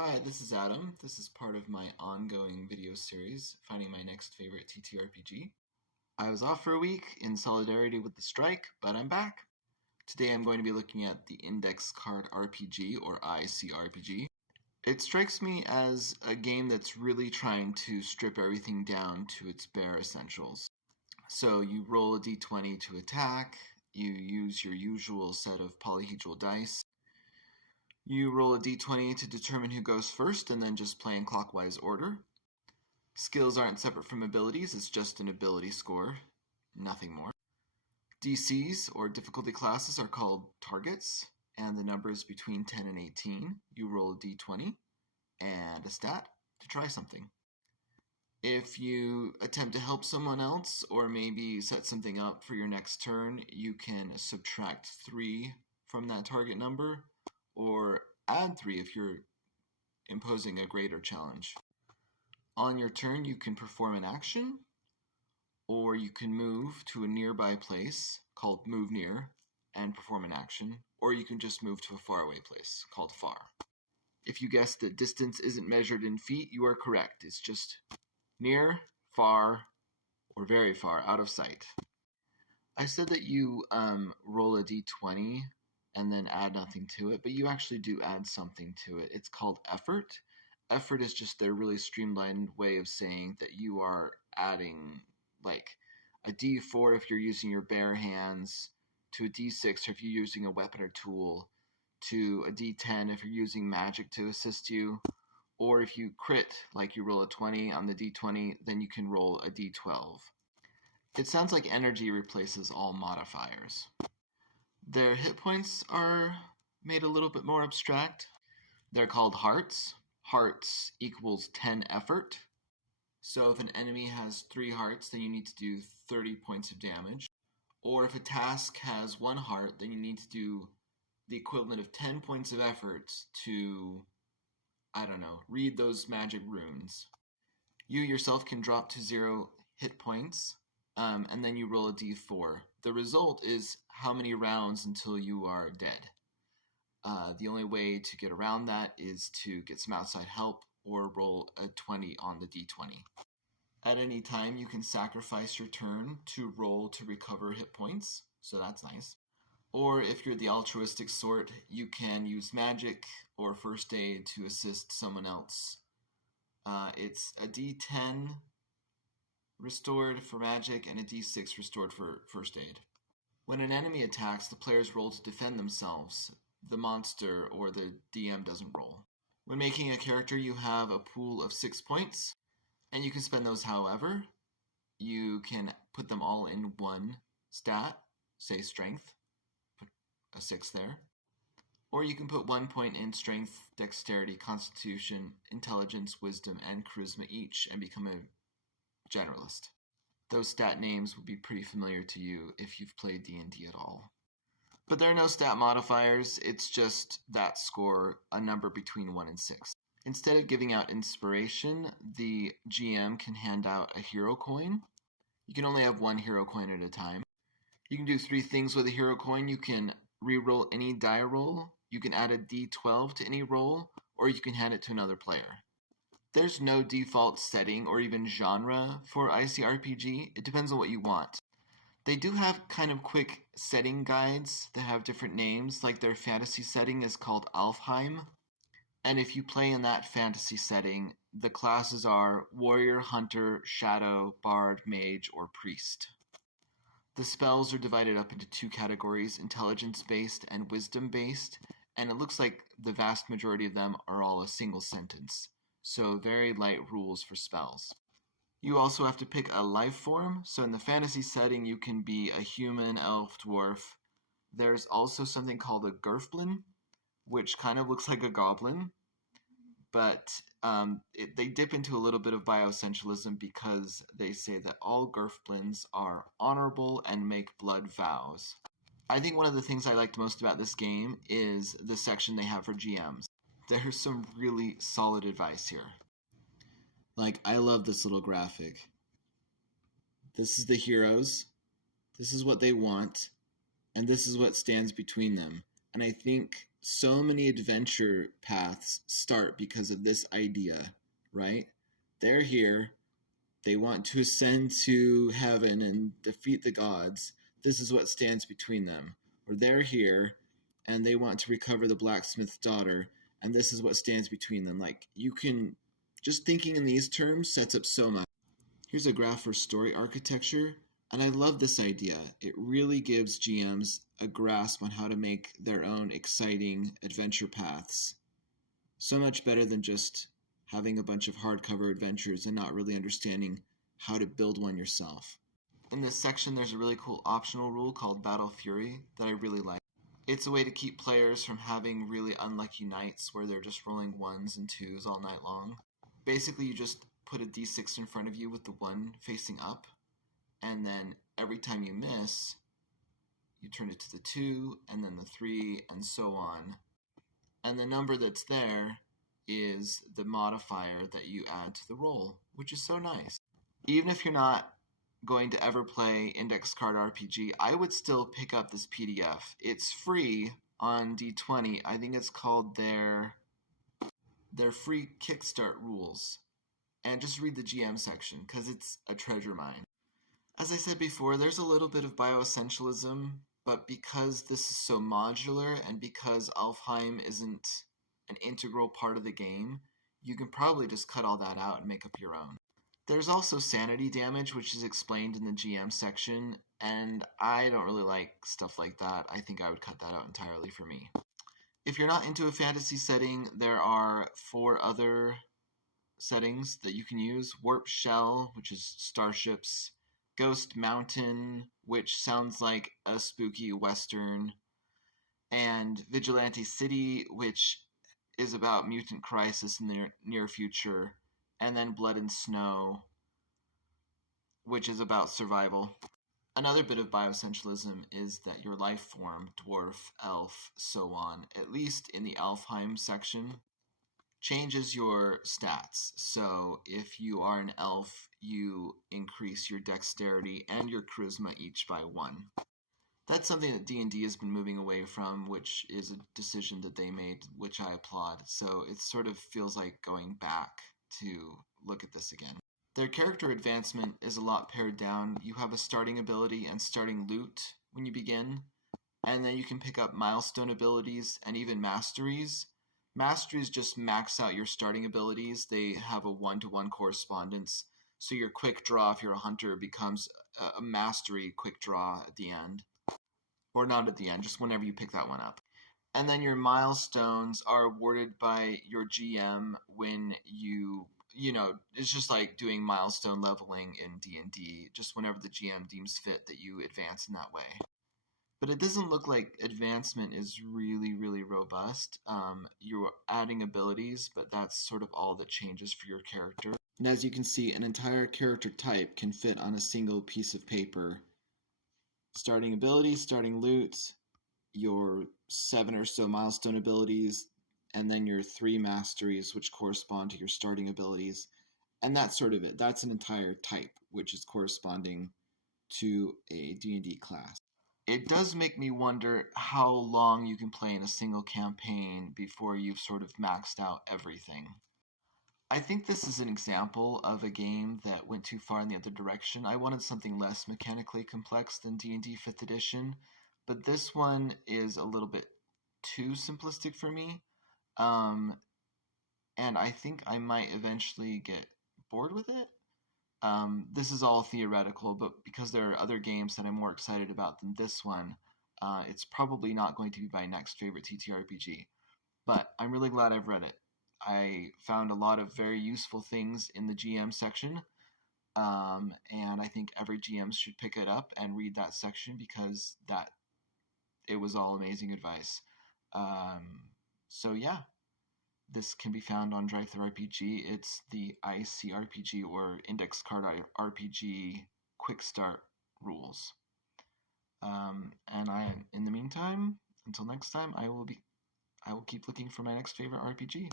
Hi, this is Adam. This is part of my ongoing video series, Finding My Next Favorite TTRPG. I was off for a week in solidarity with the strike, but I'm back. Today I'm going to be looking at the Index Card RPG, or ICRPG. It strikes me as a game that's really trying to strip everything down to its bare essentials. So you roll a d20 to attack, you use your usual set of polyhedral dice, you roll a d20 to determine who goes first and then just play in clockwise order. Skills aren't separate from abilities, it's just an ability score, nothing more. DCs, or difficulty classes, are called targets, and the number is between 10 and 18. You roll a d20 and a stat to try something. If you attempt to help someone else or maybe set something up for your next turn, you can subtract 3 from that target number, or add 3 if you're imposing a greater challenge. On your turn, you can perform an action, or you can move to a nearby place called Move Near and perform an action, or you can just move to a faraway place called Far. If you guess that distance isn't measured in feet, you are correct. It's just near, far, or very far, out of sight. I said that you roll a d20 and then add nothing to it, but you actually do add something to it. It's called effort. Effort is just their really streamlined way of saying that you are adding like a d4 if you're using your bare hands, to a d6 if you're using a weapon or tool, to a d10 if you're using magic to assist you, or if you crit, like you roll a 20 on the d20, then you can roll a d12. It sounds like energy replaces all modifiers. Their hit points are made a little bit more abstract. They're called hearts. Hearts equals 10 effort. So if an enemy has 3 hearts, then you need to do 30 points of damage. Or if a task has 1 heart, then you need to do the equivalent of 10 points of effort to, read those magic runes. You yourself can drop to 0 hit points, and then you roll a d4. The result is how many rounds until you are dead. The only way to get around that is to get some outside help or roll a 20 on the d20. At any time, you can sacrifice your turn to roll to recover hit points, so that's nice. Or if you're the altruistic sort, you can use magic or first aid to assist someone else. It's a d10 restored for magic and a d6 restored for first aid. When an enemy attacks, the players roll to defend themselves. The monster or the DM doesn't roll. When making a character, you have a pool of 6 points, and you can spend those however. You can put them all in one stat, say strength, put a 6 there. Or you can put 1 point in strength, dexterity, constitution, intelligence, wisdom, and charisma each and become a generalist. Those stat names will be pretty familiar to you if you've played D&D at all. But there are no stat modifiers, it's just that score, a number between 1 and 6. Instead of giving out inspiration, the GM can hand out a hero coin. You can only have 1 hero coin at a time. You can do 3 things with a hero coin. You can re-roll any die roll, you can add a d12 to any roll, or you can hand it to another player. There's no default setting or even genre for ICRPG. It depends on what you want. They do have kind of quick setting guides that have different names, like their fantasy setting is called Alfheim. And if you play in that fantasy setting, the classes are warrior, hunter, shadow, bard, mage, or priest. The spells are divided up into 2 categories, intelligence-based and wisdom-based, and it looks like the vast majority of them are all a single sentence. So very light rules for spells. You also have to pick a life form. So in the fantasy setting, you can be a human, elf, dwarf. There's also something called a Gerfblin, which kind of looks like a goblin. But they dip into a little bit of bioessentialism because they say that all Gerfblins are honorable and make blood vows. I think one of the things I liked most about this game is the section they have for GMs. There's some really solid advice here. Like, I love this little graphic. This is the heroes. This is what they want. And this is what stands between them. And I think so many adventure paths start because of this idea, right? They're here, they want to ascend to heaven and defeat the gods. This is what stands between them. Or they're here and they want to recover the blacksmith's daughter, and this is what stands between them. Like, you can, just thinking in these terms sets up so much. Here's a graph for story architecture, and I love this idea. It really gives GMs a grasp on how to make their own exciting adventure paths. So much better than just having a bunch of hardcover adventures and not really understanding how to build one yourself. In this section, there's a really cool optional rule called Battle Fury that I really like. It's a way to keep players from having really unlucky nights where they're just rolling 1s and 2s all night long. Basically, you just put a d6 in front of you with the 1 facing up, and then every time you miss, you turn it to the 2, and then the 3, and so on. And the number that's there is the modifier that you add to the roll, which is so nice. Even if you're not going to ever play Index Card RPG, I would still pick up this PDF. It's free on D20. I think it's called their free Kickstart rules. And just read the GM section, because it's a treasure mine. As I said before, there's a little bit of bioessentialism, but because this is so modular and because Alfheim isn't an integral part of the game, you can probably just cut all that out and make up your own. There's also sanity damage, which is explained in the GM section, and I don't really like stuff like that. I think I would cut that out entirely for me. If you're not into a fantasy setting, there are 4 other settings that you can use. Warp Shell, which is starships. Ghost Mountain, which sounds like a spooky western. And Vigilante City, which is about mutant crisis in the near future. And then Blood and Snow, which is about survival. Another bit of bioessentialism is that your life form, dwarf, elf, so on, at least in the Alfheim section, changes your stats. So if you are an elf, you increase your dexterity and your charisma each by 1. That's something that D&D has been moving away from, which is a decision that they made, which I applaud. So it sort of feels like going back to look at this again. Their character advancement is a lot pared down. You have a starting ability and starting loot when you begin, and then you can pick up milestone abilities and even masteries. Masteries just max out your starting abilities. They have a 1-to-1 correspondence. So your quick draw, if you're a hunter, becomes a mastery quick draw at the end. Or not at the end, just whenever you pick that one up. And then your milestones are awarded by your GM when it's just like doing milestone leveling in D&D, just whenever the GM deems fit that you advance in that way. But it doesn't look like advancement is really, really robust. You're adding abilities, but that's sort of all that changes for your character. And as you can see, an entire character type can fit on a single piece of paper. Starting ability, starting loot, your 7 or so milestone abilities, and then your 3 masteries, which correspond to your starting abilities. And that's sort of it. That's an entire type, which is corresponding to a D&D class. It does make me wonder how long you can play in a single campaign before you've sort of maxed out everything. I think this is an example of a game that went too far in the other direction. I wanted something less mechanically complex than D&D 5th edition, but this one is a little bit too simplistic for me. And I think I might eventually get bored with it. This is all theoretical, but because there are other games that I'm more excited about than this one, it's probably not going to be my next favorite TTRPG. But I'm really glad I've read it. I found a lot of very useful things in the GM section, and I think every GM should pick it up and read that section because it was all amazing advice. So yeah. This can be found on DriveThruRPG. It's the ICRPG or Index Card RPG Quick Start rules. And in the meantime, until next time, I will keep looking for my next favorite RPG.